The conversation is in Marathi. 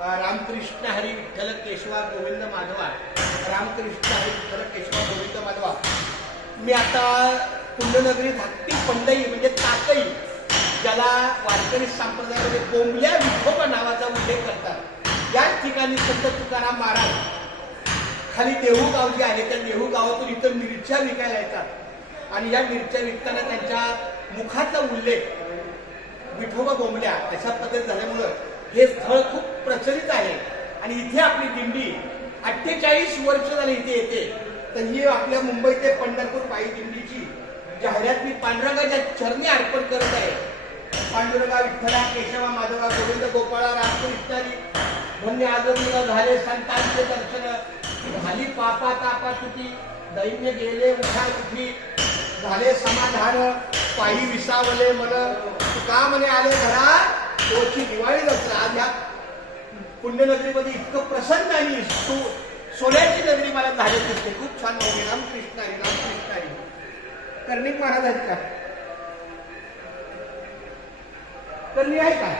रामकृष्ण हरी विठ्ठल केशवा गोविंद माधवा, रामकृष्ण हरी विठ्ठल केशवा गोविंद माधवा. मी आता पुण्यनगरी धाकटी पंढई म्हणजे ताकई, ज्याला वारकरी संप्रदायामध्ये कोंबल्या विठोबा नावाचा उल्लेख करतात, याच ठिकाणी संत तुकाराम महाराज खाली देहू गाव जे आहे त्या देहू गावातून इतर मिरच्या विकायला येतात आणि या मिरच्या विकताना त्यांच्या मुखाचा उल्लेख विठोबा बोंबल्या अशा पद्धत झाल्यामुळं हे स्थळ खूप प्रचलित आहे. आणि इथे आपली दिंडी 48 वर्ष झाली इथे येते. तर ही आपल्या मुंबई ते पंढरपूर पायी दिंडीची जाहिरात मी पांडुरंगाच्या चरणी अर्पण करत आहे. पांडुरंगा विठ्ठला केशवा माधवा गोविंद गोपाळा रामकृष्णारी धन्य आजोबा झाले संतांचे दर्शन, झाली पापा तापा तुटी दैन्य गेले उठा उठी, झाले समाधान पायी विसावले मन, तुका म्हणे आले घरात तोची दिवाळी दसरा. आज ह्या पुण्यनगरीमध्ये इतकं प्रसन्न आणि सोन्याची नगरी मला झाली दिसते. खूप छान होते. रामकृष्णारी रामकृष्णारी. कर्णिक महाराज आहेत का? कर्णी आहे का?